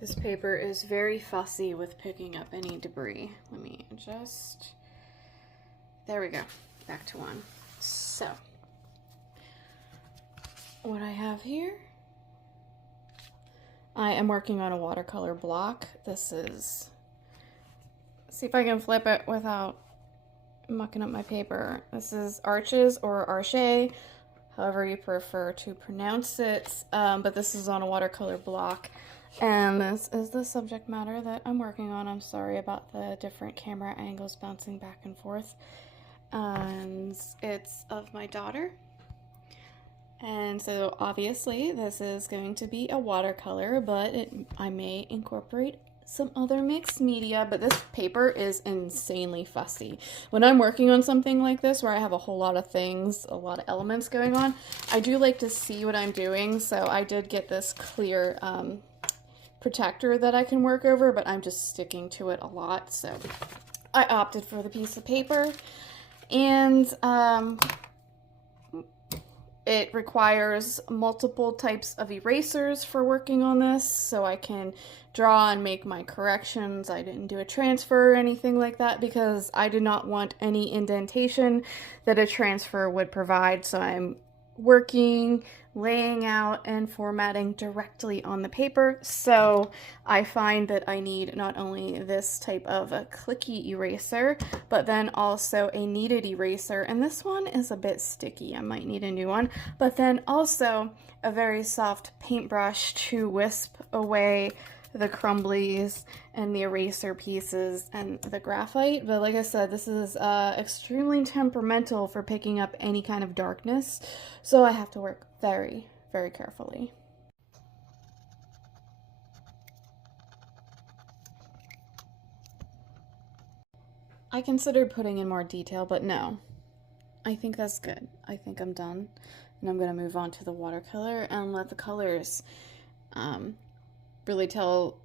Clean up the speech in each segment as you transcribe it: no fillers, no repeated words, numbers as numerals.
This paper is very fussy with picking up any debris. Let me just, there we go, back to one. So, what I have here, I am working on a watercolor block. This is, see if I can flip it without mucking up my paper. This is Arches or Arche, however you prefer to pronounce it, but this is on a watercolor block. And this is the subject matter that I'm working on. I'm sorry about the different camera angles bouncing back and forth. And it's of my daughter. And so obviously this is going to be a watercolor, but I may incorporate some other mixed media, but this paper is insanely fussy. When I'm working on something like this where I have a whole lot of things, a lot of elements going on, I do like to see what I'm doing. So I did get this clear protector that I can work over, but I'm just sticking to it a lot, so I opted for the piece of paper. And it requires multiple types of erasers for working on this, so I can draw and make my corrections. I didn't do a transfer or anything like that because I did not want any indentation that a transfer would provide, so I'm working, laying out, and formatting directly on the paper. So I find that I need not only this type of a clicky eraser, but then also a kneaded eraser. And this one is a bit sticky. I might need a new one. But then also a very soft paintbrush to wisp away the crumblies and the eraser pieces and the graphite. But like I said, this is extremely temperamental for picking up any kind of darkness, so I have to work very, very carefully. I considered putting in more detail, but no. I think that's good. I think I'm done, and I'm going to move on to the watercolor and let the colors really tell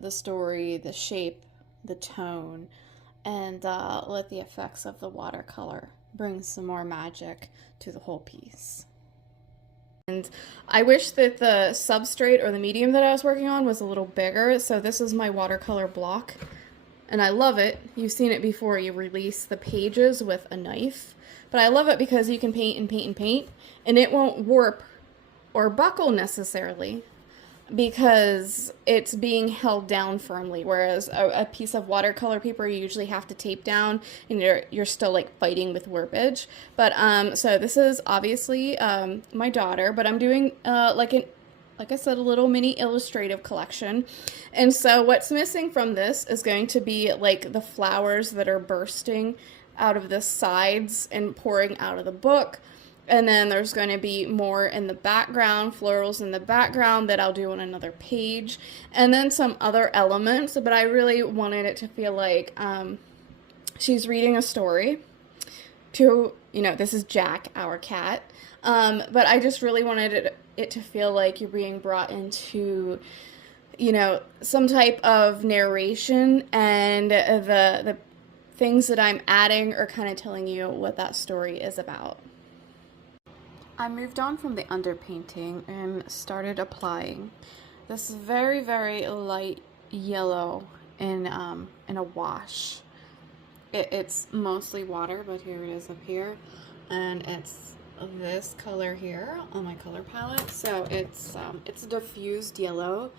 the story, the shape, the tone, and let the effects of the watercolor bring some more magic to the whole piece. And I wish that the substrate or the medium that I was working on was a little bigger, so this is my watercolor block, and I love it. You've seen it before. You release the pages with a knife, but I love it because you can paint and paint and paint, and it won't warp or buckle necessarily, because it's being held down firmly, whereas a piece of watercolor paper you usually have to tape down and you're still like fighting with warpage. But so this is obviously my daughter, but I'm doing like I said, a little mini illustrative collection. And so what's missing from this is going to be like the flowers that are bursting out of the sides and pouring out of the book. And then there's going to be more in the background, florals in the background that I'll do on another page. And then some other elements, but I really wanted it to feel like she's reading a story to, this is Jack, our cat. But I just really wanted it to feel like you're being brought into, some type of narration, and the things that I'm adding are kind of telling you what that story is about. I moved on from the underpainting and started applying this very, very light yellow in a wash. It's mostly water, but here it is up here, and it's this color here on my color palette. So it's diffused yellow,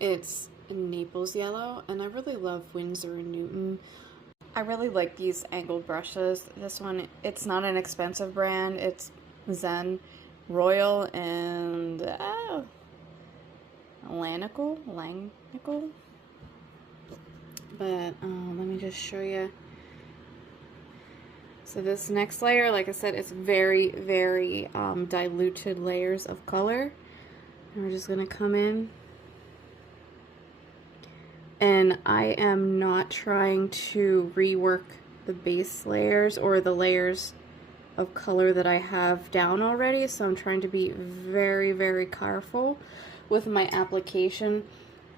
it's Naples yellow, and I really love Winsor & Newton. I really like these angled brushes. This one, it's not an expensive brand, it's Zen Royal and Langnickel. But let me just show you. So this next layer, like I said, it's very, very diluted layers of color. And we're just gonna come in. And I am not trying to rework the base layers or the layers of color that I have down already, so I'm trying to be very, very careful with my application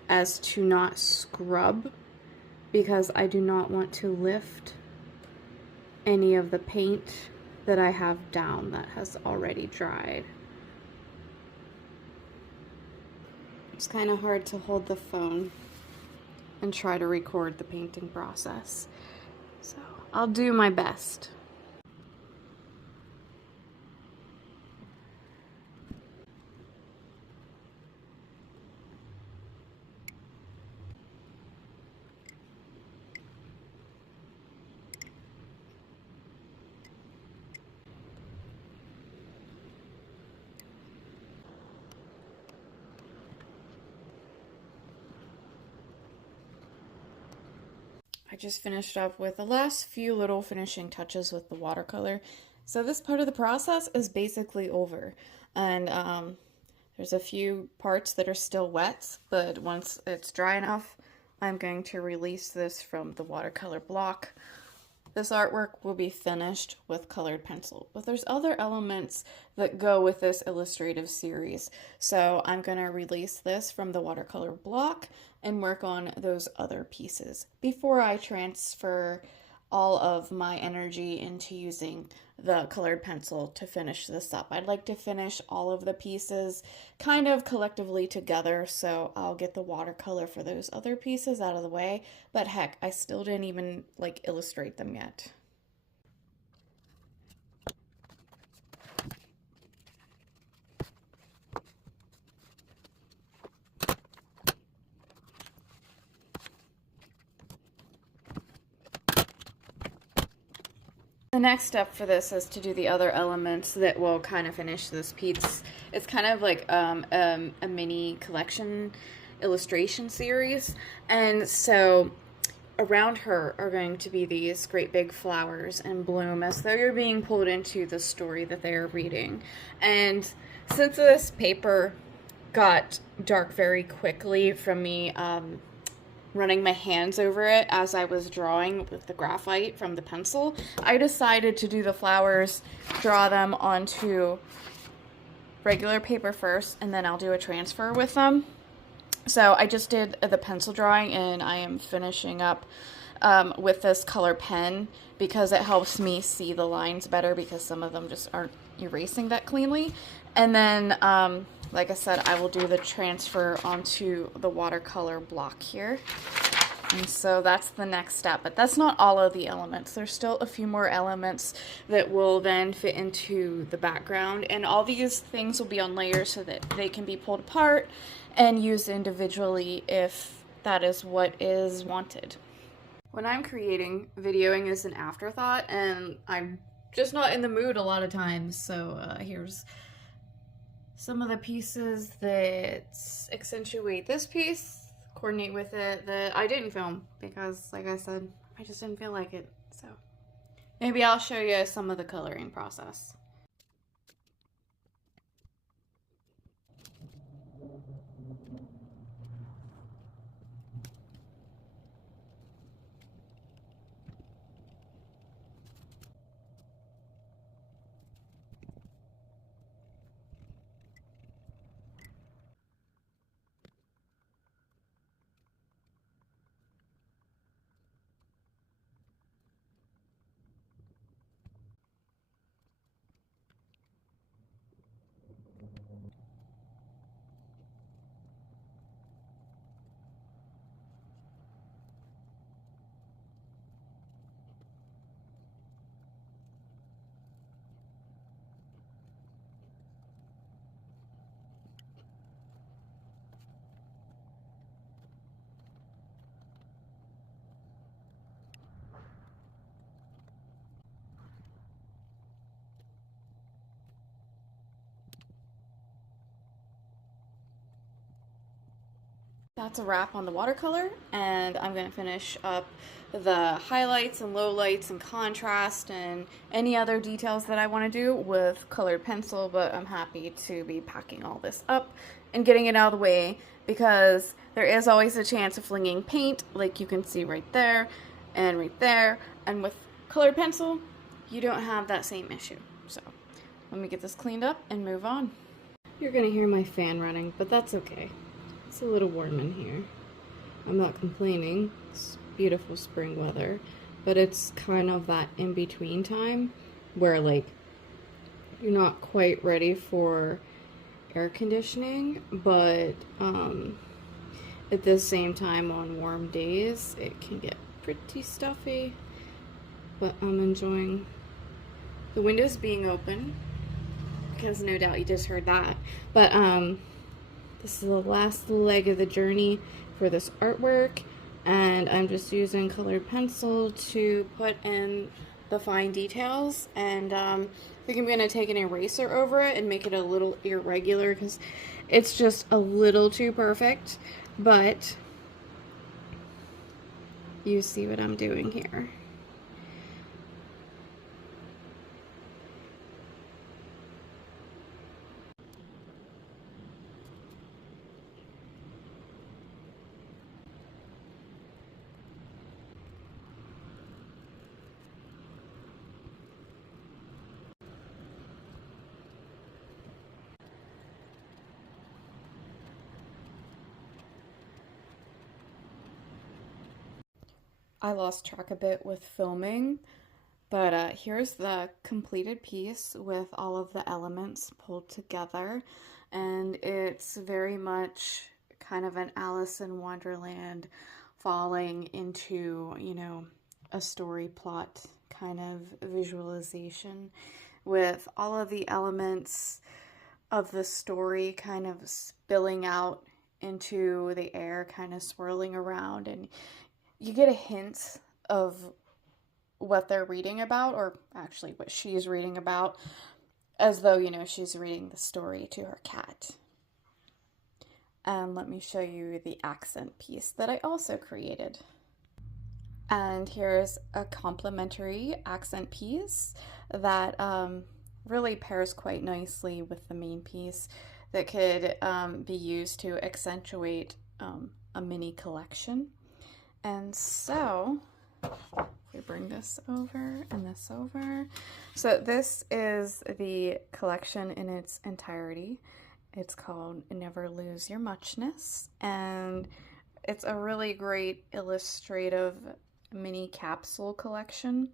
as to not scrub, because I do not want to lift any of the paint that I have down that has already dried. It's kind of hard to hold the phone and try to record the painting process. So I'll do my best. I just finished up with the last few little finishing touches with the watercolor. So this part of the process is basically over. And there's a few parts that are still wet, but once it's dry enough, I'm going to release this from the watercolor block. This artwork will be finished with colored pencil, but there's other elements that go with this illustrative series. So I'm going to release this from the watercolor block and work on those other pieces before I transfer all of my energy into using the colored pencil to finish this up. I'd like to finish all of the pieces kind of collectively together, so I'll get the watercolor for those other pieces out of the way, but heck, I still didn't even like illustrate them yet. The next step for this is to do the other elements that will kind of finish this piece. It's kind of like a mini collection illustration series, and so around her are going to be these great big flowers and bloom as though you're being pulled into the story that they are reading. And since this paper got dark very quickly from me running my hands over it as I was drawing with the graphite from the pencil, I decided to do the flowers, draw them onto regular paper first, and then I'll do a transfer with them. So I just did the pencil drawing, and I am finishing up with this color pen because it helps me see the lines better because some of them just aren't erasing that cleanly. And then like I said, I will do the transfer onto the watercolor block here. And so that's the next step, but that's not all of the elements. There's still a few more elements that will then fit into the background, and all these things will be on layers so that they can be pulled apart and used individually if that is what is wanted. When I'm creating, videoing is an afterthought, and I'm just not in the mood a lot of times, so here's some of the pieces that accentuate this piece, coordinate with it, that I didn't film because, like I said, I just didn't feel like it. So maybe I'll show you some of the coloring process. That's a wrap on the watercolor, and I'm going to finish up the highlights and lowlights and contrast and any other details that I want to do with colored pencil, but I'm happy to be packing all this up and getting it out of the way because there is always a chance of flinging paint, like you can see right there, and with colored pencil, you don't have that same issue. So let me get this cleaned up and move on. You're going to hear my fan running, but that's okay. It's a little warm in here. I'm not complaining. It's beautiful spring weather, but it's kind of that in-between time where like you're not quite ready for air conditioning, but at the same time on warm days it can get pretty stuffy, but I'm enjoying the windows being open because no doubt you just heard that. But this is the last leg of the journey for this artwork, and I'm just using colored pencil to put in the fine details, and I think I'm going to take an eraser over it and make it a little irregular because it's just a little too perfect, but you see what I'm doing here. I lost track a bit with filming, but here's the completed piece with all of the elements pulled together, and it's very much kind of an Alice in Wonderland falling into, you know, a story plot kind of visualization with all of the elements of the story kind of spilling out into the air, kind of swirling around, and you get a hint of what they're reading about, or actually what she's reading about, as though, you know, she's reading the story to her cat. And let me show you the accent piece that I also created. And here's a complementary accent piece that really pairs quite nicely with the main piece that could be used to accentuate a mini collection. And so, if we bring this over and this over, so this is the collection in its entirety. It's called Never Lose Your Muchness, and it's a really great illustrative mini capsule collection